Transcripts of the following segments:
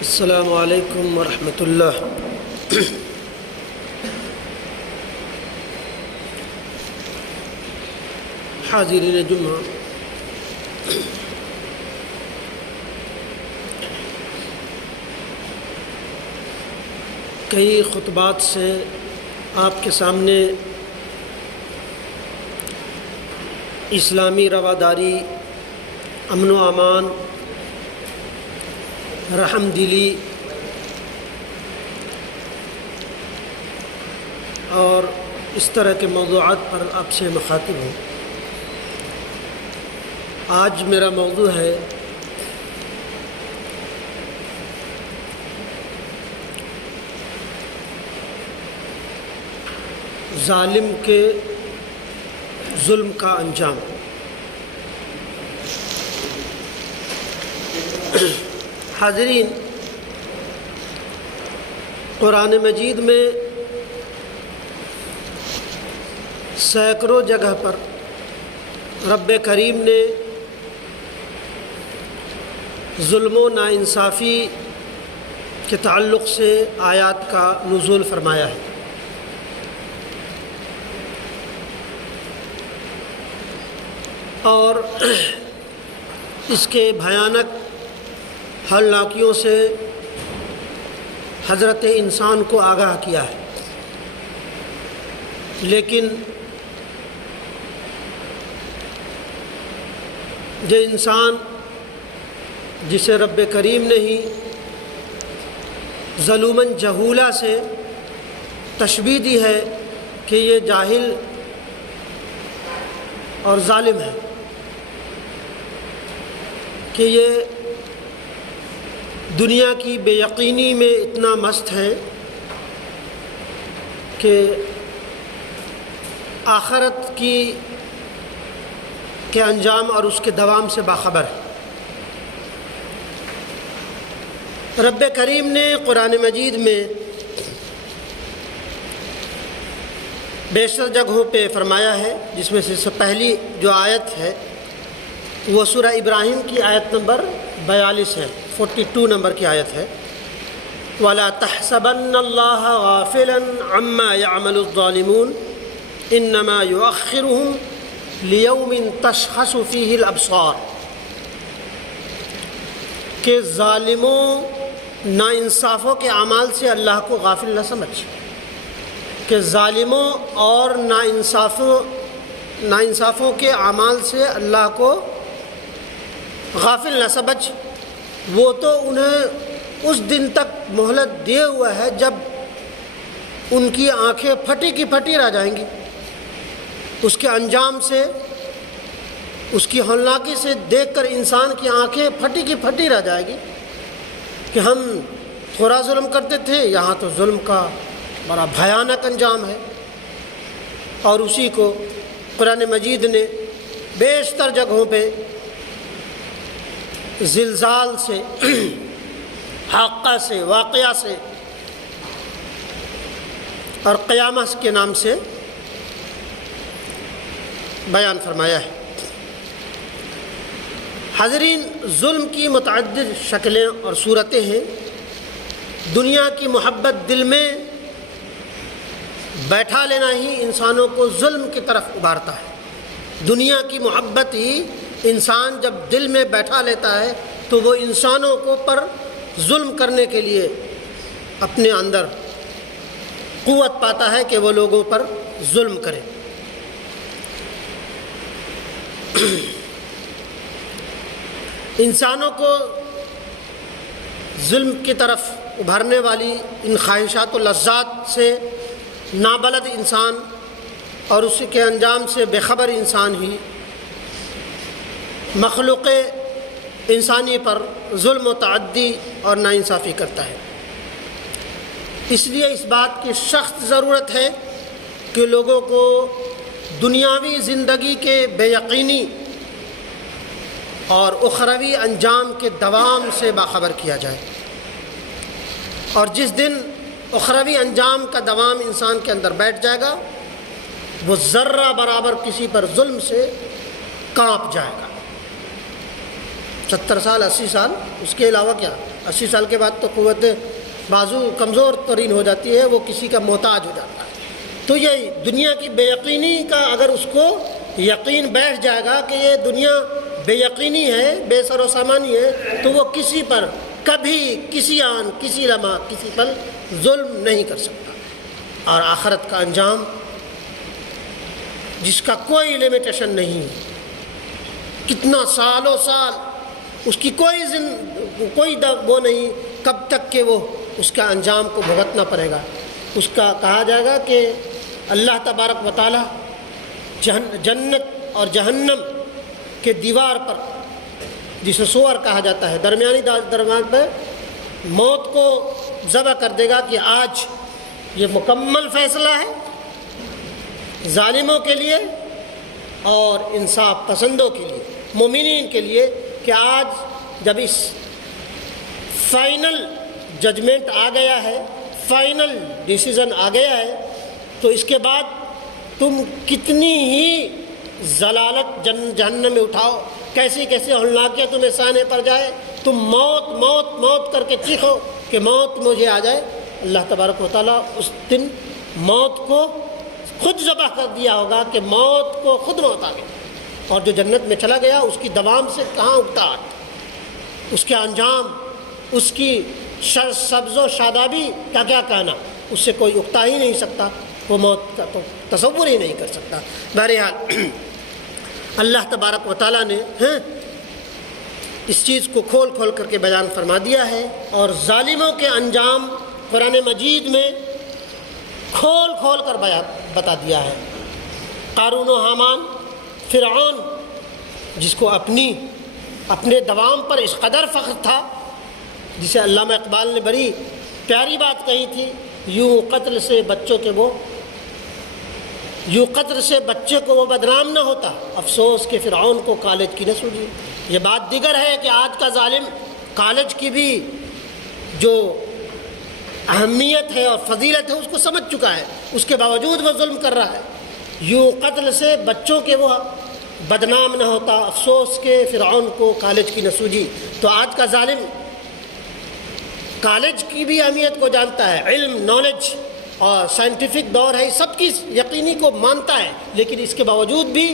السلام علیکم ورحمۃ اللہ۔ حاضرین جمعہ، کئی خطبات سے آپ کے سامنے اسلامی رواداری، امن و امان، رحم دلی اور اس طرح کے موضوعات پر آپ سے مخاطب ہوں۔ آج میرا موضوع ہے ظالم کے ظلم کا انجام۔ حاضرین، قرآن مجید میں سینکڑوں جگہ پر رب کریم نے ظلم و ناانصافی کے تعلق سے آیات کا نزول فرمایا ہے۔ اور اس کے بھیانک ہلاکیوں سے حضرت انسان کو آگاہ کیا ہے، لیکن جو انسان جسے رب کریم نے ہی ظلوماً جہولہ سے تشبیہ دی ہے کہ یہ جاہل اور ظالم ہے، کہ یہ دنیا کی بے یقینی میں اتنا مست ہے کہ آخرت کے انجام اور اس کے دوام سے باخبر ہے۔ رب کریم نے قرآن مجید میں بیشتر جگہوں پہ فرمایا ہے، جس میں سے پہلی جو آیت ہے وہ سورہ ابراہیم کی آیت نمبر 42 ہے، 42 نمبر کی آیت ہے۔ وَلَا تَحْسَبَنَّ اللَّهَ غَافِلًا عَمَّا يَعْمَلُ الظَّالِمُونَ إِنَّمَا يُؤَخِّرُهُمْ لِيَوْمٍ تَشْخَصُ فِيهِ الْأَبْصَارُ، کہ ظالموں ناانصافوں کے اعمال سے اللہ کو غافل نہ سمجھ، کہ ظالموں اور ناانصافوں کے اعمال سے اللہ کو غافل نہ سمجھ، وہ تو انہیں اس دن تک مہلت دیے ہوا ہے جب ان کی آنکھیں پھٹی کی پھٹی رہ جائیں گی۔ اس کے انجام سے، اس کی ہولناکی سے دیکھ کر انسان کی آنکھیں پھٹی کی پھٹی رہ جائے گی کہ ہم تھوڑا ظلم کرتے تھے، یہاں تو ظلم کا بڑا بھیانک انجام ہے۔ اور اسی کو قرآن مجید نے بیشتر جگہوں پہ زلزال سے، حاقہ سے، واقعہ سے اور قیامت کے نام سے بیان فرمایا ہے۔ حاضرین، ظلم کی متعدد شکلیں اور صورتیں ہیں۔ دنیا کی محبت دل میں بیٹھا لینا ہی انسانوں کو ظلم کی طرف ابھارتا ہے۔ دنیا کی محبت ہی انسان جب دل میں بیٹھا لیتا ہے تو وہ انسانوں کو پر ظلم کرنے کے لیے اپنے اندر قوت پاتا ہے کہ وہ لوگوں پر ظلم کرے۔ انسانوں کو ظلم کی طرف ابھارنے والی ان خواہشات و لذات سے نابلد انسان اور اس کے انجام سے بے خبر انسان ہی مخلوق انسانی پر ظلم و تعدی اور ناانصافی کرتا ہے۔ اس لیے اس بات کی سخت ضرورت ہے کہ لوگوں کو دنیاوی زندگی کے بے یقینی اور اخروی انجام کے دوام سے باخبر کیا جائے، اور جس دن اخروی انجام کا دوام انسان کے اندر بیٹھ جائے گا، وہ ذرہ برابر کسی پر ظلم سے کانپ جائے گا۔ 70 سال 80 سال اس کے علاوہ کیا 80 سال کے بعد تو قوت بازو کمزور ترین ہو جاتی ہے، وہ کسی کا محتاج ہو جاتا ہے۔ تو یہ دنیا کی بے یقینی کا اگر اس کو یقین بیٹھ جائے گا کہ یہ دنیا بے یقینی ہے، بے سر و سامانی ہے، تو وہ کسی پر کبھی کسی آن کسی لمحہ کسی پر ظلم نہیں کر سکتا۔ اور آخرت کا انجام جس کا کوئی لمیٹیشن نہیں، کتنا سالوں سال اس کی کوئی وہ نہیں، کب تک کہ وہ اس کا انجام کو بھگتنا پڑے گا۔ اس کا کہا جائے گا کہ اللہ تبارک و تعالی جنت اور جہنم کے دیوار پر، جسے سور کہا جاتا ہے، درمیانی درمیان پہ موت کو ذبح کر دے گا کہ آج یہ مکمل فیصلہ ہے ظالموں کے لیے اور انصاف پسندوں کے لیے، مومنین کے لیے، کہ آج جب اس فائنل ججمنٹ آ گیا ہے، فائنل ڈیسیزن آ گیا ہے، تو اس کے بعد تم کتنی ہی ضلالت جہنم میں اٹھاؤ، کیسی کیسی ہولناکیاں تمہیں سہنے پر جائے، تم موت موت موت کر کے چیخو کہ موت مجھے آ جائے، اللہ تبارک و تعالیٰ اس دن موت کو خود ذبح کر دیا ہوگا کہ موت کو خود موت آ گئی۔ اور جو جنت میں چلا گیا اس کی دوام سے کہاں اگتا، اس کے انجام، اس کی سبز و شادابی کا کیا کہنا، اس سے کوئی اگتا ہی نہیں سکتا، وہ موت کا تو تصور ہی نہیں کر سکتا۔ بہرحال اللہ تبارک و تعالیٰ نے اس چیز کو کھول کھول کر کے بیان فرما دیا ہے، اور ظالموں کے انجام قرآن مجید میں کھول کھول کر بتا دیا ہے۔ قارون و حامان، فرعون، جس کو اپنے دوام پر اس قدر فخر تھا، جسے علامہ اقبال نے بڑی پیاری بات کہی تھی، یوں قتل سے بچے کو وہ بدنام نہ ہوتا، افسوس کہ فرعون کو کالج کی نہ سوجی۔ یہ بات دیگر ہے کہ آج کا ظالم کالج کی بھی جو اہمیت ہے اور فضیلت ہے اس کو سمجھ چکا ہے، اس کے باوجود وہ ظلم کر رہا ہے۔ یوں قتل سے بچوں کے وہ بدنام نہ ہوتا، افسوس کہ فرعون کو کالج کی نہ سوجی۔ تو آج کا ظالم کالج کی بھی اہمیت کو جانتا ہے، علم، نالج اور سائنٹیفک دور ہے، سب کی یقینی کو مانتا ہے، لیکن اس کے باوجود بھی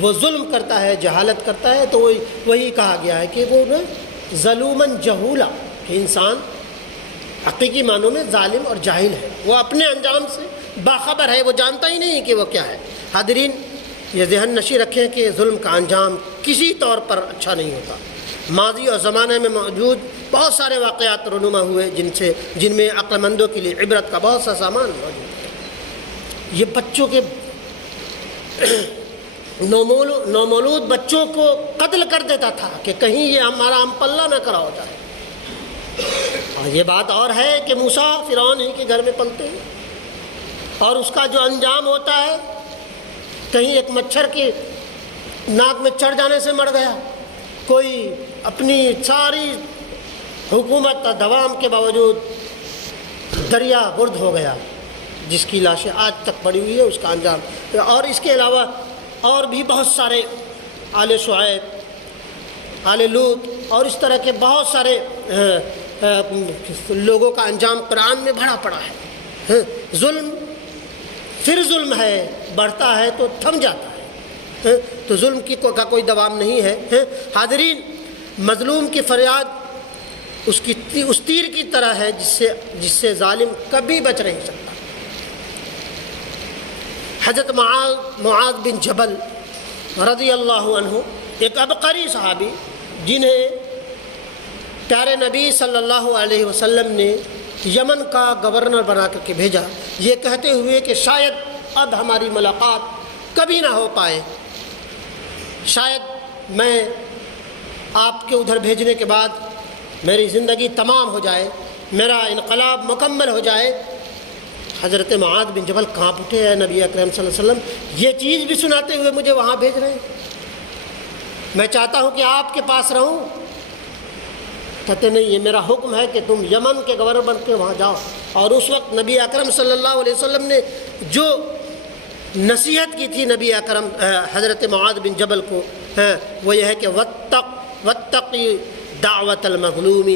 وہ ظلم کرتا ہے، جہالت کرتا ہے۔ تو وہی کہا گیا ہے کہ وہ ظلوماً جہولا، کہ انسان حقیقی معنوں میں ظالم اور جاہل ہے، وہ اپنے انجام سے باخبر ہے، وہ جانتا ہی نہیں کہ وہ کیا ہے۔ حاضرین، یہ ذہن نشی رکھیں کہ ظلم کا انجام کسی طور پر اچھا نہیں ہوتا۔ ماضی اور زمانے میں موجود بہت سارے واقعات رونما ہوئے جن میں عقل مندوں کے لیے عبرت کا بہت سا سامان موجود ہے۔ یہ بچوں کے نومولود بچوں کو قتل کر دیتا تھا کہ کہیں یہ ہمارا ہم پلہ نہ کرا ہو جائے۔ اور یہ بات اور ہے کہ موسیٰ فرعون ہی کے گھر میں پلتے ہیں، اور اس کا جو انجام ہوتا ہے، کہیں ایک مچھر کی ناک میں چڑھ جانے سے مر گیا، کوئی اپنی ساری حکومت اور دوام کے باوجود دریا برد ہو گیا، جس کی لاشیں آج تک پڑی ہوئی ہے، اس کا انجام۔ اور اس کے علاوہ اور بھی بہت سارے آل شعیب، آل لوط اور اس طرح کے بہت سارے لوگوں کا انجام قرآن میں بھرا پڑا ہے۔ ظلم پھر ظلم ہے، بڑھتا ہے تو تھم جاتا ہے، تو ظلم کا کوئی دوام نہیں ہے۔ حاضرین، مظلوم کی فریاد اس تیر کی طرح ہے جس سے ظالم کبھی بچ نہیں سکتا۔ حضرت معاذ بن جبل رضی اللہ عنہ، ایک عبقری صحابی جنہیں پیارے نبی صلی اللہ علیہ وسلم نے یمن کا گورنر بنا کر کے بھیجا، یہ کہتے ہوئے کہ شاید اب ہماری ملاقات کبھی نہ ہو پائے، شاید میں آپ کے ادھر بھیجنے کے بعد میری زندگی تمام ہو جائے، میرا انقلاب مکمل ہو جائے۔ حضرت معاذ بن جبل کہاں اٹھے ہیں، نبی اکرم صلی اللہ علیہ وسلم یہ چیز بھی سناتے ہوئے مجھے وہاں بھیج رہے ہیں، میں چاہتا ہوں کہ آپ کے پاس رہوں۔ کہتے نہیں، یہ میرا حکم ہے کہ تم یمن کے گورنر بن کے وہاں جاؤ۔ اور اس وقت نبی اکرم صلی اللہ علیہ وسلم نے جو نصیحت کی تھی نبی اکرم حضرت معاذ بن جبل کو، وہ یہ ہے کہ واتقی دعوت المظلوم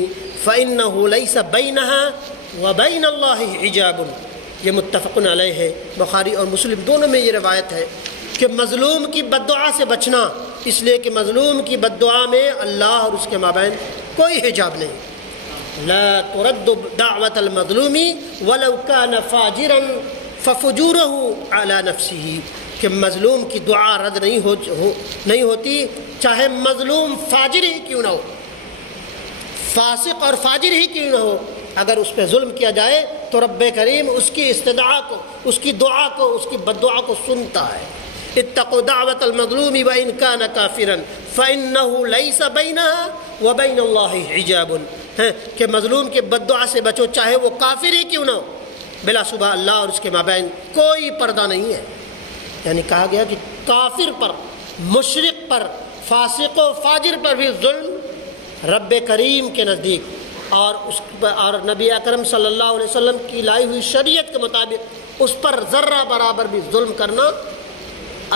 فإنه ليس بينها وبين الله حجاب، یہ متفق علیہ ہے، بخاری اور مسلم دونوں میں یہ روایت ہے کہ مظلوم کی بد دعا سے بچنا، اس لیے کہ مظلوم کی بد دعا میں اللہ اور اس کے مابین کوئی حجاب نہیں۔ لا ترد دعوت المظلوم ولو كان فاجرا ففجوره على نفسه، کہ مظلوم کی دعا رد نہیں ہوتی چاہے مظلوم فاجر ہی کیوں نہ ہو، فاسق اور فاجر ہی کیوں نہ ہو، اگر اس پہ ظلم کیا جائے تو رب کریم اس کی استدعا کو، اس کی دعا کو، اس کی بد دعا کو سنتا ہے۔ اتقوا دعوت المظلوم وإن كان كافرا فإنه ليس بينها وبين الله حجاب، کہ مظلوم کے بد دعا سے بچو چاہے وہ کافر ہی کیوں نہ ہو، بلا شبہ اللہ اور اس کے مابین کوئی پردہ نہیں ہے۔ یعنی کہا گیا کہ کافر پر، مشرک پر، فاسق و فاجر پر بھی ظلم رب کریم کے نزدیک اور نبی اکرم صلی اللہ علیہ وسلم کی لائی ہوئی شریعت کے مطابق اس پر ذرہ برابر بھی ظلم کرنا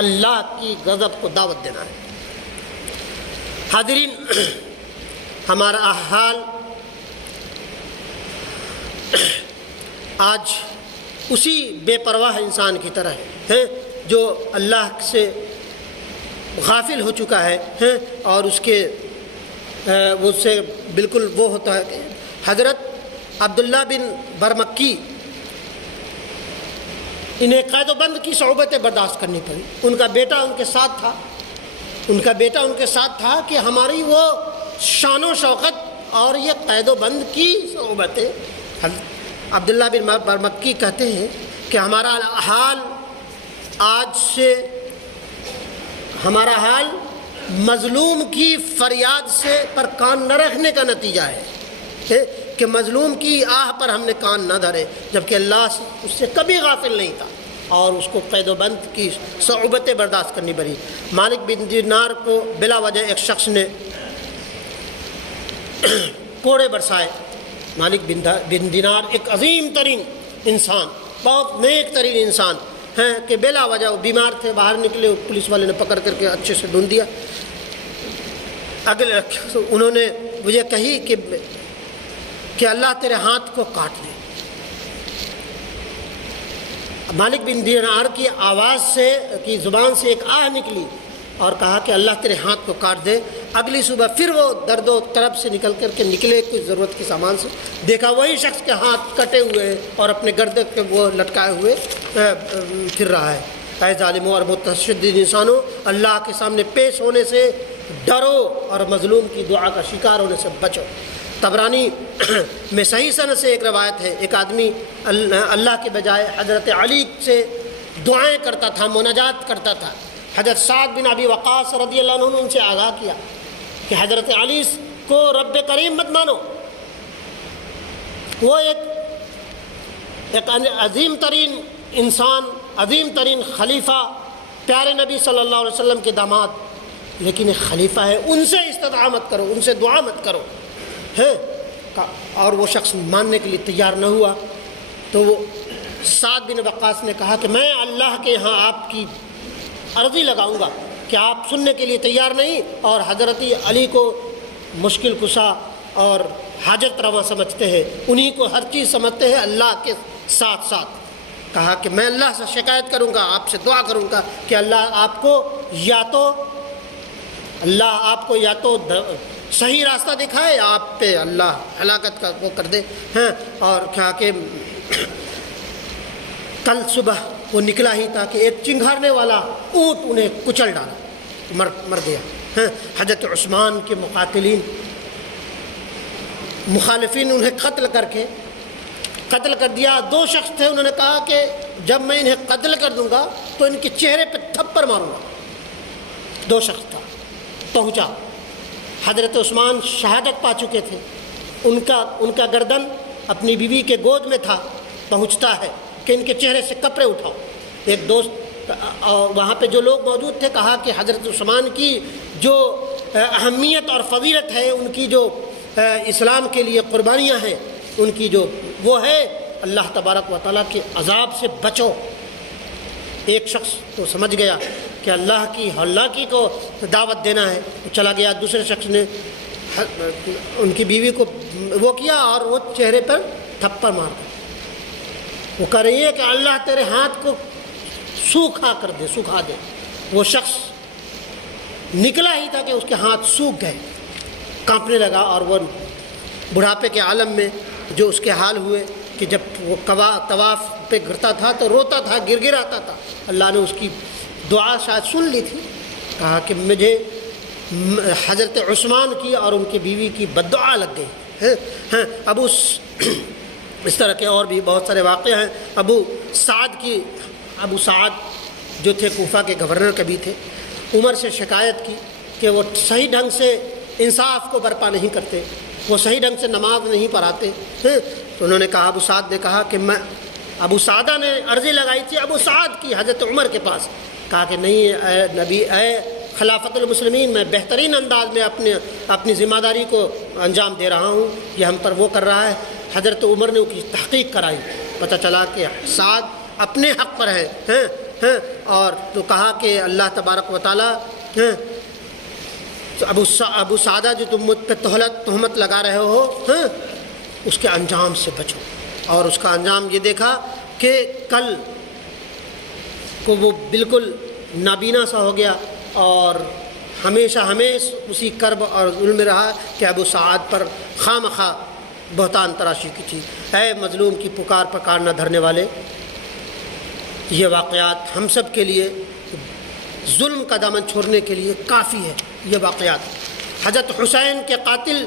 اللہ کی غضب کو دعوت دینا ہے۔ حاضرین، ہمارا حال آج اسی بے پرواہ انسان کی طرح ہے جو اللہ سے غافل ہو چکا ہے اور اس سے بالکل وہ ہوتا ہے کہ حضرت عبداللہ بن برمکی انہیں قید و بند کی صعوبتیں برداشت کرنی پڑی۔ ان کا بیٹا ان کے ساتھ تھا کہ ہماری وہ شان و شوکت اور یہ قید و بند کی صعوبتیں۔ عبداللہ بن برمکی کہتے ہیں کہ ہمارا حال مظلوم کی فریاد پر کان نہ رکھنے کا نتیجہ ہے کہ مظلوم کی آہ پر ہم نے کان نہ دھرے، جبکہ اللہ اس سے کبھی غافل نہیں تھا اور اس کو قید و بند کی صعوبتیں برداشت کرنی پڑی۔ مالک بن دینار کو بلا وجہ ایک شخص نے کوڑے برسائے۔ مالک بن دینار ایک عظیم ترین انسان، بہت نیک ترین انسان ہیں کہ بلا وجہ وہ بیمار تھے، باہر نکلے، پولیس والے نے پکڑ کر کے اچھے سے ڈھونڈ دیا۔ اگلے انہوں نے مجھے کہی کہ اللہ تیرے ہاتھ کو کاٹ دے۔ مالک بن دینار کی کی زبان سے ایک آہ نکلی اور کہا کہ اللہ تیرے ہاتھ کو کاٹ دے۔ اگلی صبح پھر وہ درد و طرب سے نکل کر کے نکلے کچھ ضرورت کے سامان سے، دیکھا وہی شخص کے ہاتھ کٹے ہوئے اور اپنے گردے کے وہ لٹکائے ہوئے پھر رہا ہے۔ اے ظالموں اور متشدد انسانوں، اللہ کے سامنے پیش ہونے سے ڈرو اور مظلوم کی دعا کا شکار ہونے سے بچو۔ طبرانی میں صحیح سند سے ایک روایت ہے، ایک آدمی اللہ کے بجائے حضرت علی سے دعائیں کرتا تھا، مناجات کرتا تھا۔ حضرت سعد بن ابی وقاص رضی اللہ عنہ نے ان سے آگاہ کیا کہ حضرت علی کو رب کریم مت مانو، وہ ایک عظیم ترین انسان، عظیم ترین خلیفہ، پیارے نبی صلی اللہ علیہ وسلم کے داماد، لیکن ایک خلیفہ ہے، ان سے استدعا مت کرو، ان سے دعا مت کرو ہے۔ اور وہ شخص ماننے کے لیے تیار نہ ہوا تو وہ سعد بن وقاص نے کہا کہ میں اللہ کے ہاں آپ کی عرضی لگاؤں گا کہ آپ سننے کے لیے تیار نہیں اور حضرت علی کو مشکل کشا اور حاجت روا سمجھتے ہیں، انہی کو ہر چیز سمجھتے ہیں اللہ کے ساتھ ساتھ۔ کہا کہ میں اللہ سے شکایت کروں گا، آپ سے دعا کروں گا کہ اللہ آپ کو یا تو صحیح راستہ دکھائے، آپ پہ اللہ ہلاکت کا وہ کر دے اور کہا کہ کل صبح وہ نکلا ہی تھا کہ ایک چنگھارنے والا اونٹ انہیں کچل ڈالا، مر گیا۔ حضرت عثمان کے مخالفین انہیں قتل کر دیا۔ دو شخص تھے، انہوں نے کہا کہ جب میں انہیں قتل کر دوں گا تو ان کے چہرے پہ تھپڑ ماروں گا۔ دو شخص تھا، پہنچا، حضرت عثمان شہادت پا چکے تھے، ان کا گردن اپنی بیوی کے گود میں تھا، پہنچتا ہے کہ ان کے چہرے سے کپڑے اٹھاؤ۔ ایک دوست وہاں پہ جو لوگ موجود تھے کہا کہ حضرت عثمان کی جو اہمیت اور فضیلت ہے، ان کی جو اسلام کے لیے قربانیاں ہیں، ان کی جو وہ ہے، اللہ تبارک و تعالیٰ کے عذاب سے بچو۔ ایک شخص تو سمجھ گیا کہ اللہ کی کو دعوت دینا ہے، وہ چلا گیا۔ دوسرے شخص نے ان کی بیوی کو وہ کیا اور وہ چہرے پر تھپڑ مار کر وہ کہہ رہی ہے کہ اللہ تیرے ہاتھ کو سوکھا کر دے، سکھا دے۔ وہ شخص نکلا ہی تھا کہ اس کے ہاتھ سوکھ گئے، کانپنے لگا، اور وہ بڑھاپے کے عالم میں جو اس کے حال ہوئے کہ جب وہ طواف پہ گرتا تھا تو روتا تھا، گر گر آتا تھا۔ اللہ نے اس کی دعا شاید سن لی تھی، کہا کہ مجھے حضرت عثمان کی اور ان کی بیوی کی بددعا لگ گئی۔ اس طرح کے اور بھی بہت سارے واقعے ہیں۔ ابو سعد جو تھے کوفہ کے گورنر کبھی تھے، عمر سے شکایت کی کہ وہ صحیح ڈھنگ سے انصاف کو برپا نہیں کرتے، وہ صحیح ڈھنگ سے نماز نہیں پڑھاتے۔ تو انہوں نے کہا، ابو سعد نے کہا کہ میں، ابو سعدہ نے عرضی لگائی تھی ابو سعد کی حضرت عمر کے پاس، کہا کہ نہیں اے نبی، اے خلافت المسلمین، میں بہترین انداز میں اپنی ذمہ داری کو انجام دے رہا ہوں، یہ ہم پر وہ کر رہا ہے۔ حضرت عمر نے اس کی تحقیق کرائی، پتہ چلا کہ سعد اپنے حق پر ہے، اور تو کہا کہ اللہ تبارک و تعالیٰ، ابو سعدہ جو تم مجھ پہ تہمت لگا رہے ہو، اس کے انجام سے بچو۔ اور اس کا انجام یہ دیکھا کہ کل کو وہ بالکل نابینا سا ہو گیا، اور ہمیشہ اسی کرب اور ظلم میں رہا کہ ابو سعد پر خواہ بہتان تراشی کی تھی۔ اے مظلوم کی پکار نہ دھرنے والے، یہ واقعات ہم سب کے لیے ظلم کا دامن چھوڑنے کے لیے کافی ہے۔ یہ واقعات حضرت حسین کے قاتل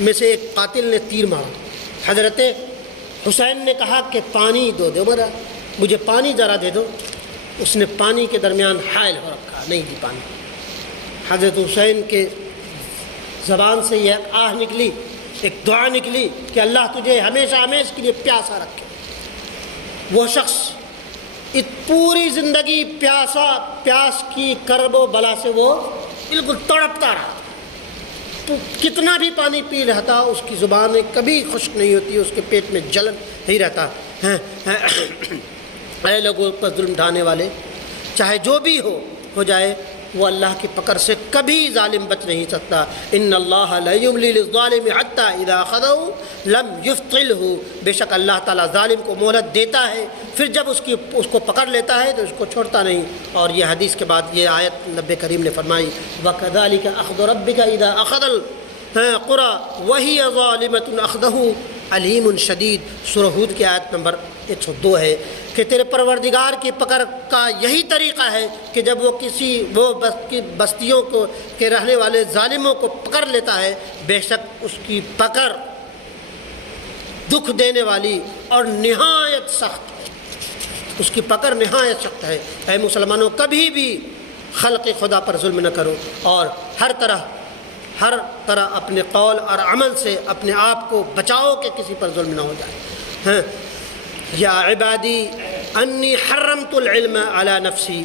میں سے ایک قاتل نے تیر مارا، حضرت حسین نے کہا کہ پانی دو مرا، مجھے پانی ذرا دے دو۔ اس نے پانی کے درمیان حائل ہو رکھا، نہیں دی پانی۔ حضرت حسین کے زبان سے یہ آہ نکلی، ایک دعا نکلی کہ اللہ تجھے ہمیشہ کے لیے پیاسا رکھے۔ وہ شخص پوری زندگی پیاس کی کرب و بلا سے وہ بالکل تڑپتا رہا، کتنا بھی پانی پی رہا تھا، اس کی زبان کبھی خشک نہیں ہوتی، اس کے پیٹ میں جلن نہیں رہتا۔ اے لوگوں پر ظلم ڈھانے والے، چاہے جو بھی ہو جائے، وہ اللہ کی پکڑ سے کبھی ظالم بچ نہیں سکتا۔ ان اللہ لا یملی للظالم حتی اذا اخذہ لم یفطلہ، بے شک اللہ تعالیٰ ظالم کو مہلت دیتا ہے، پھر جب اس کو پکڑ لیتا ہے تو اس کو چھوڑتا نہیں۔ اور یہ حدیث کے بعد یہ آیت نبی کریم نے فرمائی، وَكَذَلِكَ أَخْذُ رَبِّكَ إِذَا أَخَذَ الْقُرَى وَهِيَ ظَالِمَةٌ أَخْذُهُ علیم شدید۔ سورہ ہود کی آیت نمبر 102 ہے کہ تیرے پروردگار کی پکڑ کا یہی طریقہ ہے کہ جب وہ بستیوں کو کے رہنے والے ظالموں کو پکڑ لیتا ہے، بے شک اس کی پکڑ دکھ دینے والی اور نہایت سخت ہے، اس کی پکڑ نہایت سخت ہے۔ اے مسلمانوں، کبھی بھی خلق خدا پر ظلم نہ کرو، اور ہر طرح اپنے قول اور عمل سے اپنے آپ کو بچاؤ کہ کسی پر ظلم نہ ہو جائے۔ یا عبادی انی حرمت العلم علی نفسی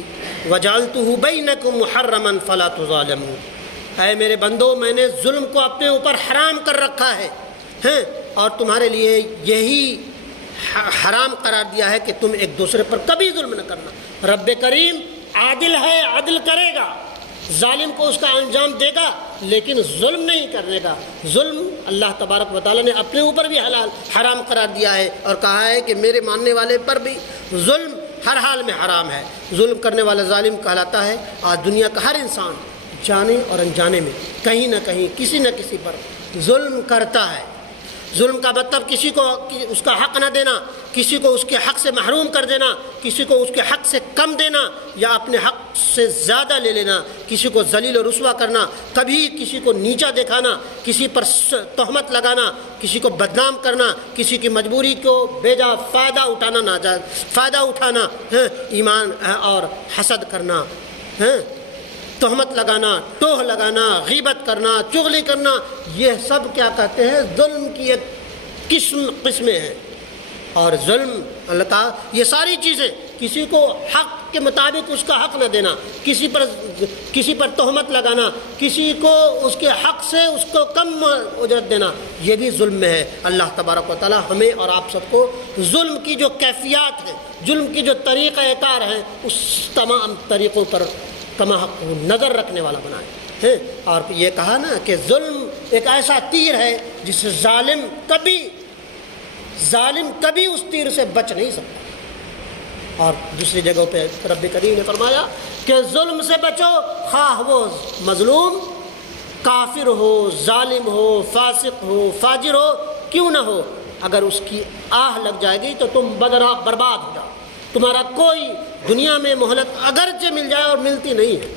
وجعلتہ بینکم محرما فلا تظالموا، اے میرے بندو، میں نے ظلم کو اپنے اوپر حرام کر رکھا ہے، اور تمہارے لیے یہی حرام قرار دیا ہے کہ تم ایک دوسرے پر کبھی ظلم نہ کرنا۔ رب کریم عادل ہے، عدل کرے گا، ظالم کو اس کا انجام دے گا، لیکن ظلم نہیں کرنے گا۔ ظلم اللہ تبارک و تعالیٰ نے اپنے اوپر بھی حرام قرار دیا ہے، اور کہا ہے کہ میرے ماننے والے پر بھی ظلم ہر حال میں حرام ہے۔ ظلم کرنے والا ظالم کہلاتا ہے۔ آج دنیا کا ہر انسان جانے اور انجانے میں کہیں نہ کہیں کسی نہ کسی پر ظلم کرتا ہے۔ ظلم کا مطلب کسی کو اس کا حق نہ دینا، کسی کو اس کے حق سے محروم کر دینا، کسی کو اس کے حق سے کم دینا یا اپنے حق سے زیادہ لے لینا، کسی کو ذلیل و رسوا کرنا، کبھی کسی کو نیچا دکھانا، کسی پر تہمت لگانا، کسی کو بدنام کرنا، کسی کی مجبوری کو بیجا فائدہ اٹھانا، ایمان اور حسد کرنا، تہمت لگانا، ٹوہ لگانا، غیبت کرنا، چغلی کرنا، یہ سب کیا کہتے ہیں؟ ظلم کی ایک قسمیں ہیں۔ اور ظلم اللہ تعالیٰ یہ ساری چیزیں، کسی کو حق کے مطابق اس کا حق نہ دینا، کسی پر تہمت لگانا، کسی کو اس کے حق سے اس کو کم اجرت دینا، یہ بھی ظلم میں ہے۔ اللہ تبارک و تعالیٰ ہمیں اور آپ سب کو ظلم کی جو کیفیات ہیں، ظلم کی جو طریقہ کار ہیں، اس تمام طریقوں پر کما حق نظر رکھنے والا بنائے۔ ہے۔ اور یہ کہا نا کہ ظلم ایک ایسا تیر ہے جس سے ظالم کبھی اس تیر سے بچ نہیں سکتا۔ اور دوسری جگہوں پہ رب کریم نے فرمایا کہ ظلم سے بچو، خواہ وہ مظلوم کافر ہو، ظالم ہو، فاسق ہو، فاجر ہو کیوں نہ ہو، اگر اس کی آہ لگ جائے گی تو تم برباد ہو جاؤ۔ تمہارا کوئی دنیا میں مہلت اگرچہ مل جائے، اور ملتی نہیں ہے،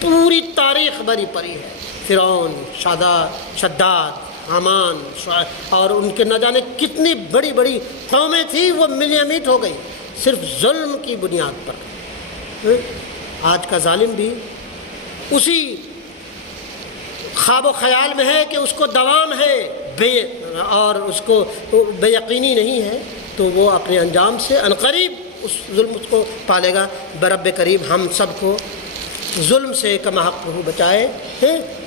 پوری تاریخ بھری پڑی ہے۔ فرعون، شداد، حامان، اور ان کے نہ جانے کتنی بڑی بڑی قومیں تھیں، وہ ملیاں میٹ ہو گئی صرف ظلم کی بنیاد پر۔ آج کا ظالم بھی اسی خواب و خیال میں ہے کہ اس کو دوام ہے اور اس کو بے یقینی نہیں ہے، تو وہ اپنے انجام سے عنقریب اس ظلم اس کو پالے گا۔ برب کریم ہم سب کو ظلم سے کما حق ہو بچائے،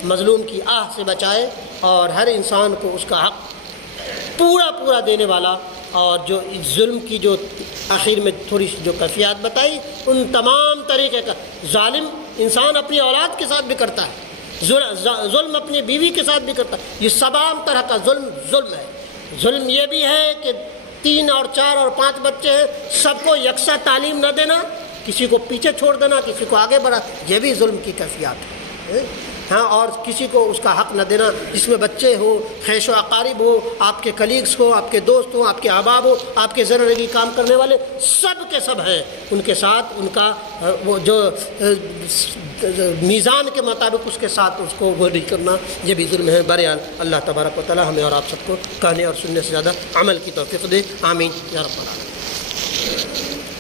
مظلوم کی آہ سے بچائے، اور ہر انسان کو اس کا حق پورا دینے والا، اور جو ظلم کی جو آخر میں تھوڑی سی جو کیفیات بتائی، ان تمام طریقے کا ظالم انسان اپنی اولاد کے ساتھ بھی کرتا ہے، ظلم اپنی بیوی کے ساتھ بھی کرتا ہے، یہ تمام طرح کا ظلم ہے۔ ظلم یہ بھی ہے کہ 3 اور 4 اور 5 بچے ہیں، سب کو یکساں تعلیم نہ دینا، کسی کو پیچھے چھوڑ دینا، کسی کو آگے بڑھا، یہ بھی ظلم کی کیفیات ہے۔ ہاں، اور کسی کو اس کا حق نہ دینا، جس میں بچے ہو، خیش و اقارب ہو، آپ کے کلیگس ہو، آپ کے دوست ہوں، آپ کے احباب ہو، آپ کے زرعی کام کرنے والے، سب کے سب ہیں، ان کے ساتھ ان کا وہ جو میزان کے مطابق اس کے ساتھ اس کو وہ نہیں کرنا، یہ بھی ظلم ہے۔ بہرحال اللہ تبارک و تعالی ہمیں اور آپ سب کو کہنے اور سننے سے زیادہ عمل کی توفیق دے، آمین یا رب العالمین۔